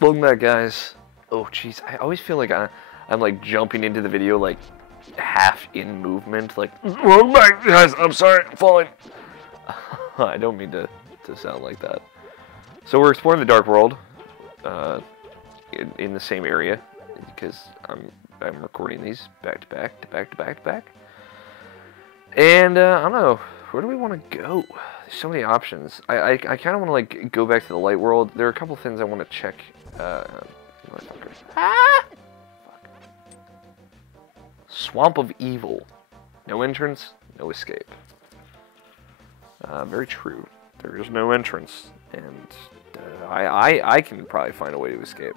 Welcome back, guys. Oh, jeez. I always feel like I'm like jumping into the video like half in movement. Like, welcome back, guys. I'm sorry, I'm falling. I don't mean to sound like that. So we're exploring the Dark World in the same area because I'm recording these back to back to back to back to back. And I don't know, where do we want to go? There's so many options. I kind of want to like go back to the light world. There are a couple things I want to check. Fuck. Swamp of Evil. No entrance, no escape. Very true. There is no entrance, and I can probably find a way to escape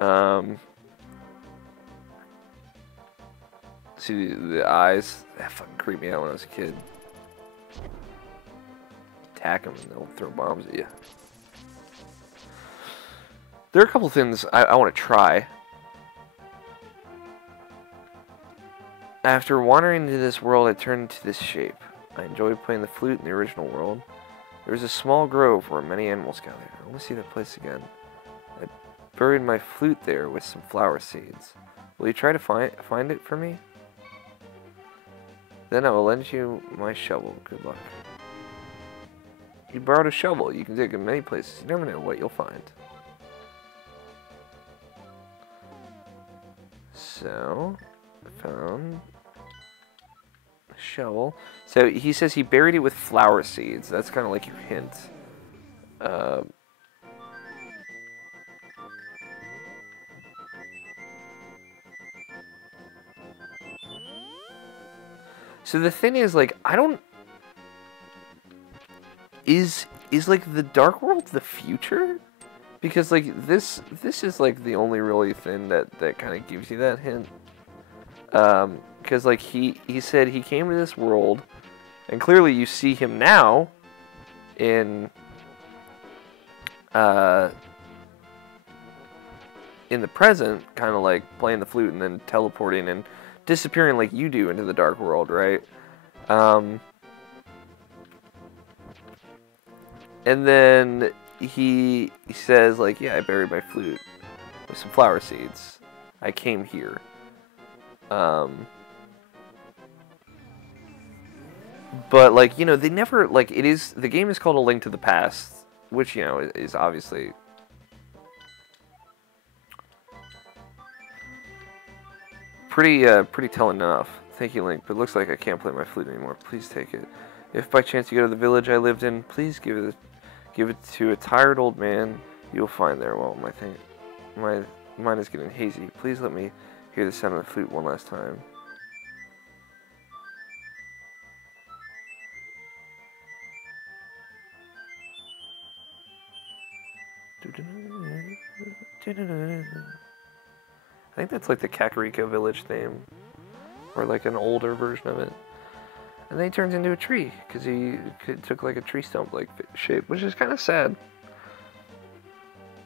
though. See the eyes? That fucking creeped me out when I was a kid. Attack them and they'll throw bombs at you. There are a couple things I want to try. After wandering into this world, I turned into this shape. I enjoyed playing the flute in the original world. There was a small grove where many animals gathered. I want to see that place again. I buried my flute there with some flower seeds. Will you try to find it for me? Then I will lend you my shovel. Good luck. You borrowed a shovel. You can dig in many places. You never know what you'll find. So, I found a shovel. So he says he buried it with flower seeds. That's kind of like your hint. So the thing is, like, I don't... Is like the Dark World the future? Because like this is like the only really thing that kind of gives you that hint. Because like he said he came to this world, and clearly you see him now in the present, kind of like playing the flute and then teleporting and disappearing like you do into the Dark World, right? And then he says, like, yeah, I buried my flute with some flower seeds. I came here. But, like, you know, they never, like, the game is called A Link to the Past, which, you know, is obviously pretty telling enough. Thank you, Link, but it looks like I can't play my flute anymore. Please take it. If by chance you go to the village I lived in, please give it to a tired old man you'll find there. Well, my mind is getting hazy. Please let me hear the sound of the flute one last time. I think that's like the Kakariko village theme, or like an older version of it. And then he turns into a tree, because he took like a tree stump like shape, which is kind of sad.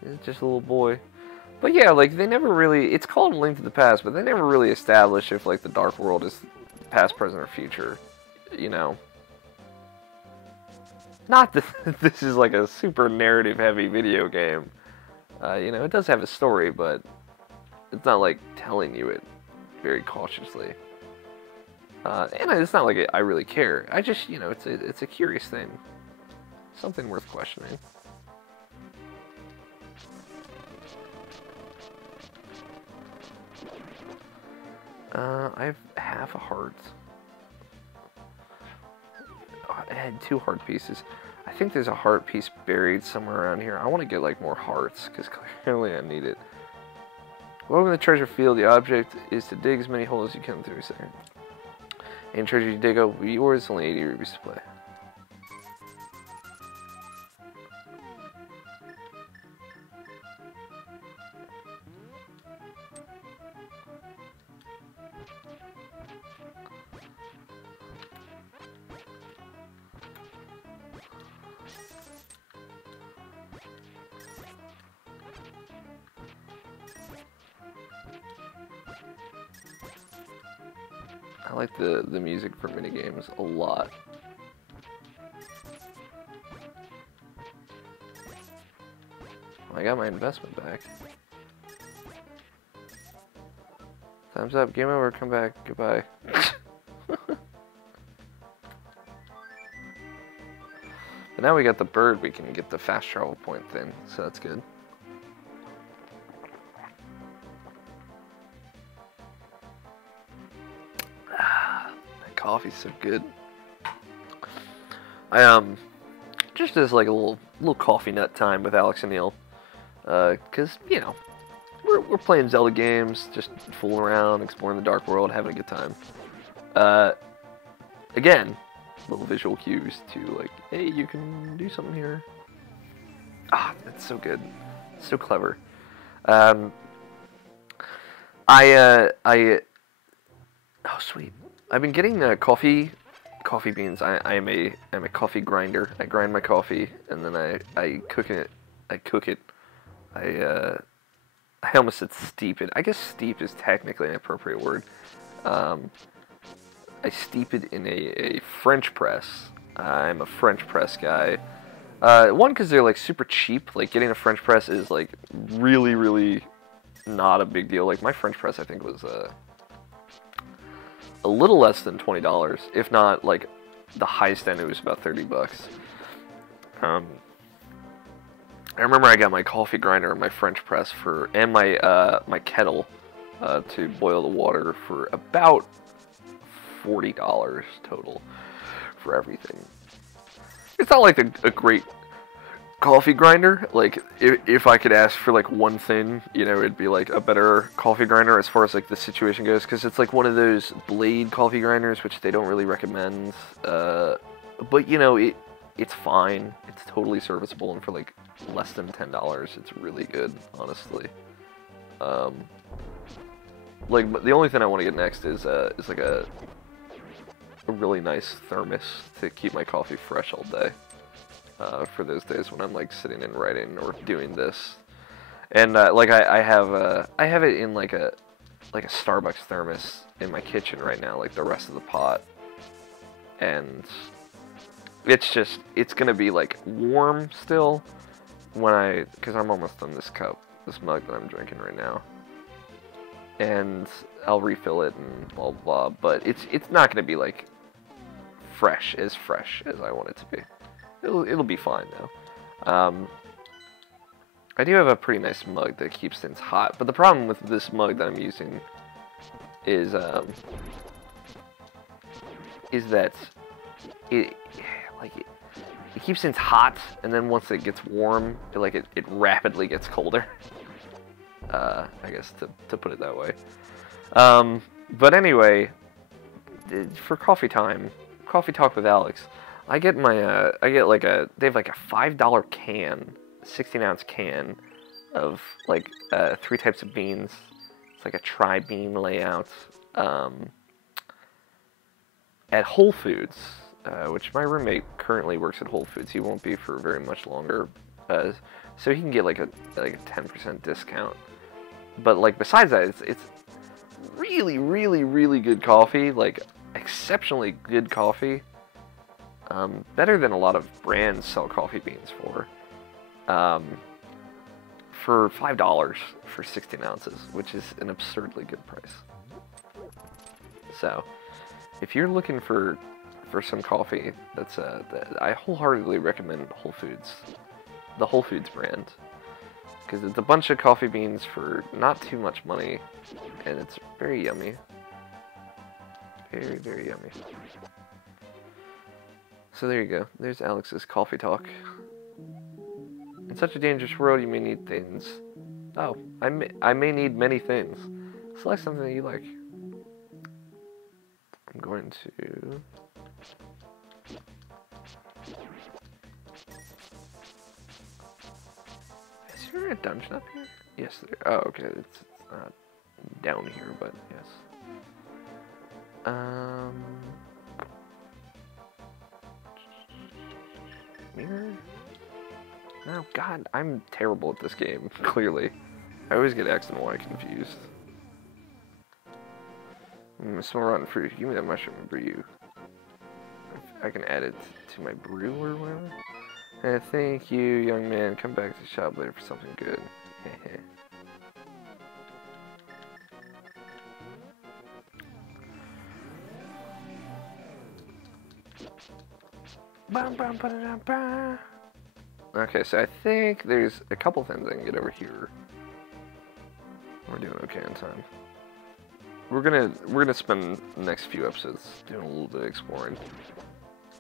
He's just a little boy. But yeah, like they never really, it's called A Link to the Past, but they never really establish if like the Dark World is past, present, or future, you know. Not that this is like a super narrative heavy video game. You know, it does have a story, but it's not like telling you it very cautiously. And it's not like I really care. I just, you know, it's a curious thing. Something worth questioning. I have half a heart. Oh, I had 2 heart pieces. I think there's a heart piece buried somewhere around here. I want to get like more hearts, because clearly I need it. Welcome to the treasure field. The object is to dig as many holes as you can through a second. And treasure you dig up will be yours, only 80 rubies to play. I like the music for minigames a lot. I got my investment back. Time's up. Game over. Come back. Goodbye. But now we got the bird. We can get the fast travel point thing. So that's good. That coffee's so good. I just as like a little coffee nut time with Alex and Neil, cause you know we're playing Zelda games, just fooling around, exploring the dark world, having a good time. Again, little visual cues to like, hey, you can do something here. Ah, that's so good, so clever. Oh sweet. I've been getting coffee beans. I'm a coffee grinder. I grind my coffee and then I cook it. I almost said steep it. I guess steep is technically an appropriate word. I steep it in a French press. I'm a French press guy. One, because they're like super cheap. Like getting a French press is like really, really not a big deal. Like my French press, I think was a little less than $20, if not like the highest end. It was about $30. I remember I got my coffee grinder and my French press and my my kettle to boil the water for about $40 total for everything. It's not like a great coffee grinder. Like if I could ask for like one thing, you know, it'd be like a better coffee grinder as far as like the situation goes, because it's like one of those blade coffee grinders which they don't really recommend. But you know, it's fine. It's totally serviceable, and for like less than $10, it's really good, honestly. Like the only thing I want to get next is like a really nice thermos to keep my coffee fresh all day. For those days when I'm like sitting and writing or doing this, and like I have it in like a Starbucks thermos in my kitchen right now, like the rest of the pot, and it's gonna be like warm still when because I'm almost done this mug that I'm drinking right now, and I'll refill it and blah blah, but it's not gonna be like fresh as I want it to be. It'll be fine though. I do have a pretty nice mug that keeps things hot, but the problem with this mug that I'm using is that it keeps things hot, and then once it gets warm, it rapidly gets colder. I guess to put it that way. But anyway, for coffee time, coffee talk with Alex. I get they have like a $5 can, 16-ounce can of like 3 types of beans. It's like a tri-bean layout at Whole Foods, which my roommate currently works at Whole Foods. He won't be for very much longer, so he can get like a 10% discount. But like besides that, it's really, really, really good coffee, like exceptionally good coffee. Better than a lot of brands sell coffee beans for $5 for 16 ounces, which is an absurdly good price. So, if you're looking for some coffee, I wholeheartedly recommend Whole Foods, the Whole Foods brand, because it's a bunch of coffee beans for not too much money, and it's very yummy. Very, very yummy. So there you go. There's Alex's coffee talk. In such a dangerous world, you may need things. Oh, I may need many things. Select something that you like. I'm going to... Is there a dungeon up here? Yes, there. Oh, okay. It's not down here, but yes. Mirror? No, God, I'm terrible at this game, clearly. I always get X and Y confused. Small rotten fruit. Give me that mushroom and brew. I can add it to my brew or whatever. Thank you, young man. Come back to the shop later for something good. Okay, so I think there's a couple things I can get over here. We're doing okay on time. We're gonna spend the next few episodes doing a little bit of exploring,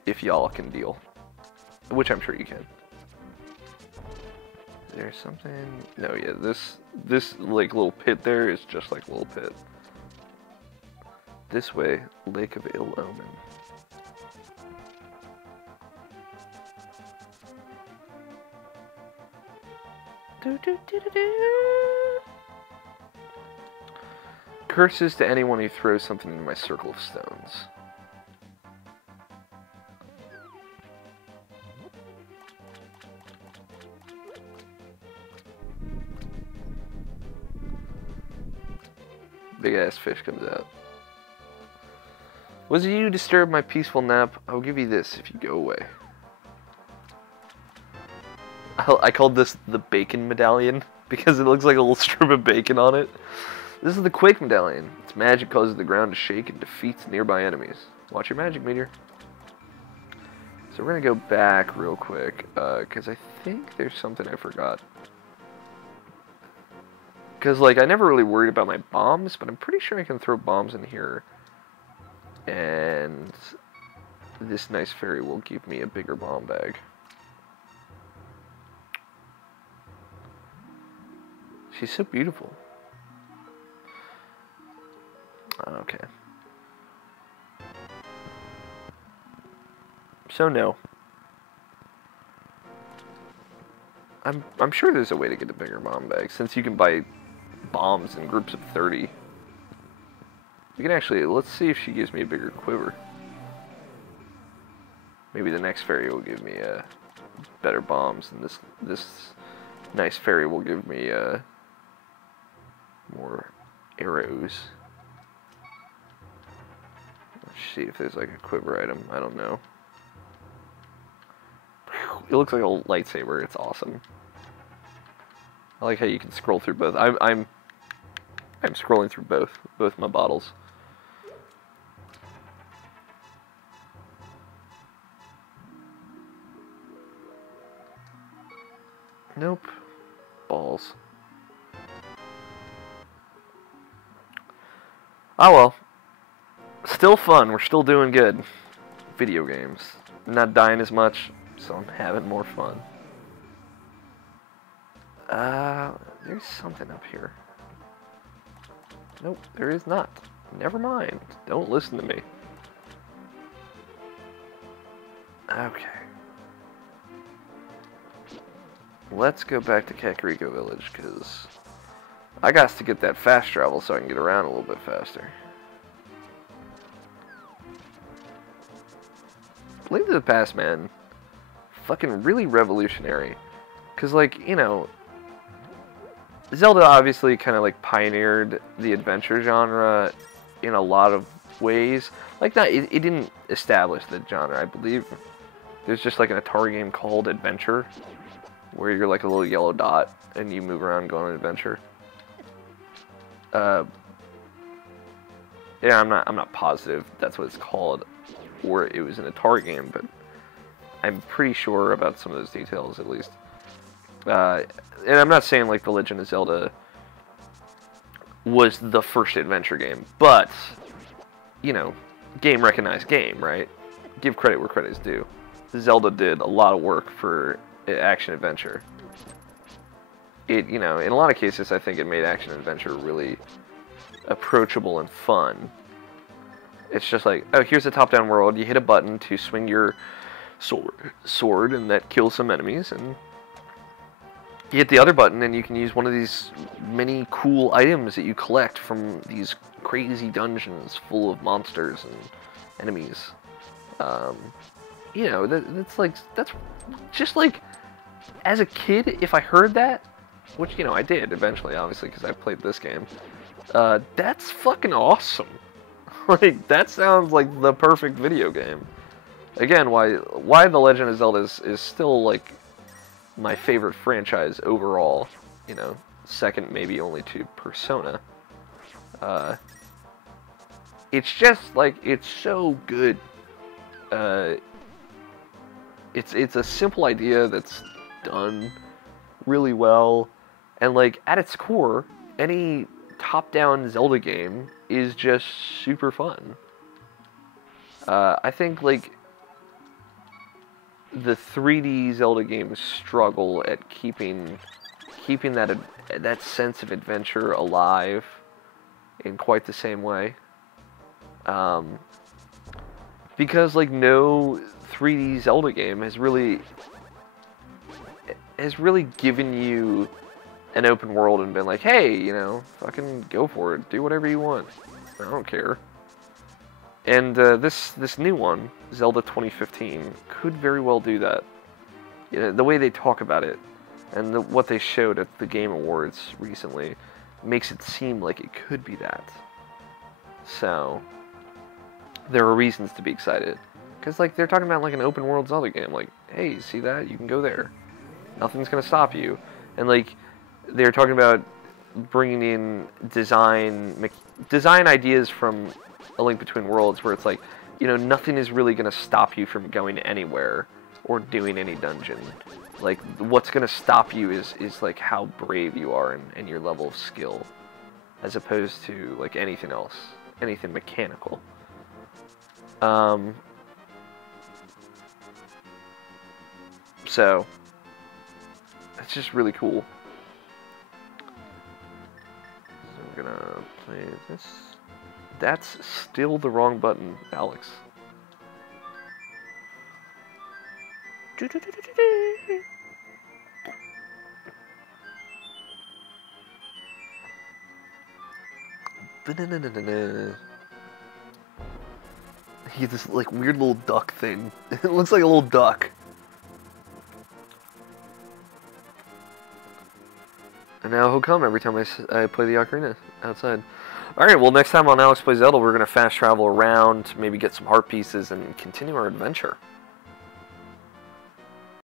if y'all can deal, which I'm sure you can. There's something. No, yeah, this like little pit there is just like a little pit. This way, Lake of Ill Omen. Curses to anyone who throws something into my circle of stones. Big ass fish comes out. Was it you who disturbed my peaceful nap? I'll give you this if you go away. I called this the bacon medallion because it looks like a little strip of bacon on it. This is the Quake medallion. Its magic causes the ground to shake and defeats nearby enemies. Watch your magic meteor. So we're gonna go back real quick because I think there's something I forgot. Because like I never really worried about my bombs, but I'm pretty sure I can throw bombs in here. And this nice fairy will give me a bigger bomb bag. She's so beautiful. Okay. So no. I'm sure there's a way to get a bigger bomb bag, since you can buy bombs in groups of 30. We can actually, let's see if she gives me a bigger quiver. Maybe the next fairy will give me better bombs, and this nice fairy will give me more arrows. Let's see if there's like a quiver item. I don't know. It looks like a lightsaber. It's awesome. I like how you can scroll through both. I'm scrolling through both my bottles. Nope. Balls. Oh well. Still fun. We're still doing good. Video games. I'm not dying as much, so I'm having more fun. There's something up here. Nope, there is not. Never mind. Don't listen to me. Okay. Let's go back to Kakariko Village, because I got to get that fast travel so I can get around a little bit faster. Link to the Past, man. Fucking really revolutionary. Because, like, you know, Zelda obviously kind of, like, pioneered the adventure genre in a lot of ways. Like, it didn't establish the genre, I believe. There's just, like, an Atari game called Adventure, where you're like a little yellow dot and you move around and go on an adventure. Yeah, I'm not positive that's what it's called, or it was an Atari game, but I'm pretty sure about some of those details at least. And I'm not saying like The Legend of Zelda was the first adventure game, but you know, game recognized game, right? Give credit where credit is due. Zelda did a lot of work for action adventure. It, you know, in a lot of cases, I think it made action adventure really approachable and fun. It's just like, oh, here's a top-down world. You hit a button to swing your sword, and that kills some enemies. And you hit the other button, and you can use one of these many cool items that you collect from these crazy dungeons full of monsters and enemies. You know, that's just like, as a kid, if I heard that, which, you know, I did eventually, obviously, because I played this game, that's fucking awesome. Like, that sounds like the perfect video game. again, why The Legend of Zelda is still like my favorite franchise overall. You know, second maybe only to Persona. It's just like it's so good. It's a simple idea that's done really well, and like at its core, any top-down Zelda game is just super fun. I think like the 3D Zelda games struggle at keeping that sense of adventure alive in quite the same way. Because like no 3D Zelda game has really given you an open world and been like, hey, you know, fucking go for it, do whatever you want, I don't care. And this new one, Zelda 2015, could very well do that. You know, the way they talk about it and what they showed at the Game Awards recently makes it seem like it could be that. So there are reasons to be excited, because like they're talking about like an open world Zelda game. Like, hey, see that? You can go there. Nothing's gonna stop you. And like they're talking about bringing in design ideas from A Link Between Worlds, where it's like, you know, nothing is really gonna stop you from going anywhere or doing any dungeon. Like, what's gonna stop you is like how brave you are and your level of skill, as opposed to like anything else, anything mechanical. So it's just really cool. So I'm gonna play this. That's still the wrong button, Alex. He has this like weird little duck thing. It looks like a little duck. And now he'll come every time I play the ocarina outside. Alright, well next time on Alex Plays Zelda, we're going to fast travel around, maybe get some heart pieces, and continue our adventure.